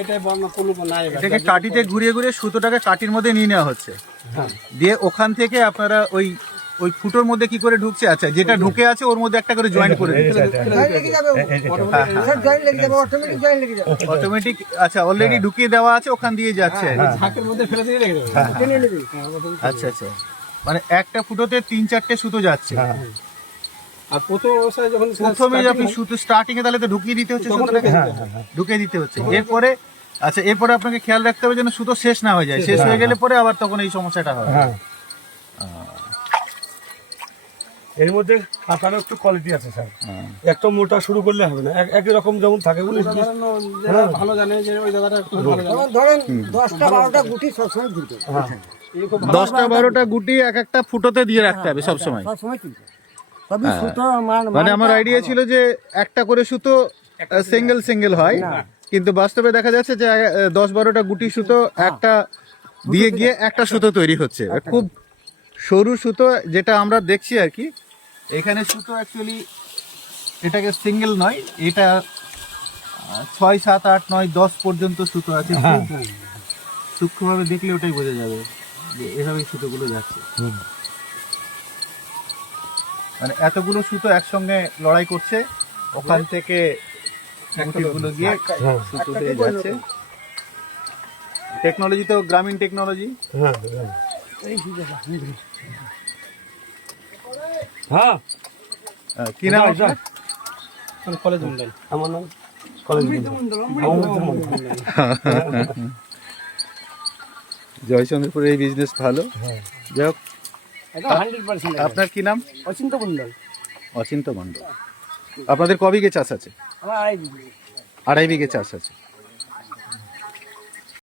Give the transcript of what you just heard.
এটাকে কাঠিতে ঘুরিয়ে ঘুরিয়ে সুতোটাকে কাঠির মধ্যে নিয়ে নেওয়া হচ্ছে, দিয়ে ওখান থেকে আপনারা ওই ফুটোর মধ্যে কি করে ঢুকছে, আচ্ছা যেটা ঢুকে আছে ওর মধ্যে একটা করে জয়েন্ট করে অটোমেটিক, আচ্ছা অলরেডি ঢুকিয়ে দেওয়া আছে, ওখান দিয়ে যাচ্ছে। আচ্ছা আচ্ছা, মানে একটা ফুটোতে 3-4টে সুতো যাচ্ছে। আর প্রথমে আপনি সুতো স্টার্টিং এ তাহলে তো ঢুকিয়ে দিতে হচ্ছে, সুতোটাকে ঢুকিয়ে দিতে হচ্ছে। এরপরে আচ্ছা এরপরে আপনাকে খেয়াল রাখতে হবে যেন সুতো শেষ না হয়ে যায়, শেষ হয়ে গেলে পরে আবার তখন এই সমস্যাটা হয়। এর মধ্যে কাতারও একটু কোয়ালিটি আছে স্যার, একটা মোটা শুরু করলে হবে না, একই রকম যেমন থাকে ভালো জানে যে ওই দাদাটা ধরেন 10টা-12টা গুটি সবসময় দিতে, 10টা-12টা গুটি এক একটা ফুটোতে দিয়ে রাখতে হবে সবসময়। মানে আমার আইডিয়া ছিল যে একটা করে সুতো সিঙ্গেল সিঙ্গেল হয়, কিন্তু বাস্তবে দেখা যাচ্ছে যে 10-12টা গুটি সুতো একটা দিয়ে গিয়ে একটা সুতো তৈরি হচ্ছে। খুব সরু সুতো যেটা আমরা দেখছি আর কি, এখানে সুতো অ্যাকচুয়ালি এটাকে সিঙ্গেল নয়, এটা 6, 7, 8, 9, 10 পর্যন্ত সুতো আছে। সূক্ষ্মভাবে দেখলে ওটাই বোঝা যাবে যে এভাবে সুতোগুলো যাচ্ছে, মানে এতগুলো সুতো একসঙ্গে লড়াই করছে, ওখান থেকে গুটিগুলো গিয়ে সুতো হয়ে যাচ্ছে। টেকনোলজি তো গ্রামীণ টেকনোলজি। কি নাম আপনার? কলেজ মন্ডল। আমার নাম কলেজ মন্ডল। জয়চন্দ্রপুরের এই বিজনেস ভালো। যাই হোক, 100% আপনার কি নাম? অচিন্ত মন্ডল। অচিন্ত মন্ডল। আপনাদের ক বিঘে চাষ আছে? আমার 2.5 বিঘে। 2.5 বিঘে চাষ আছে।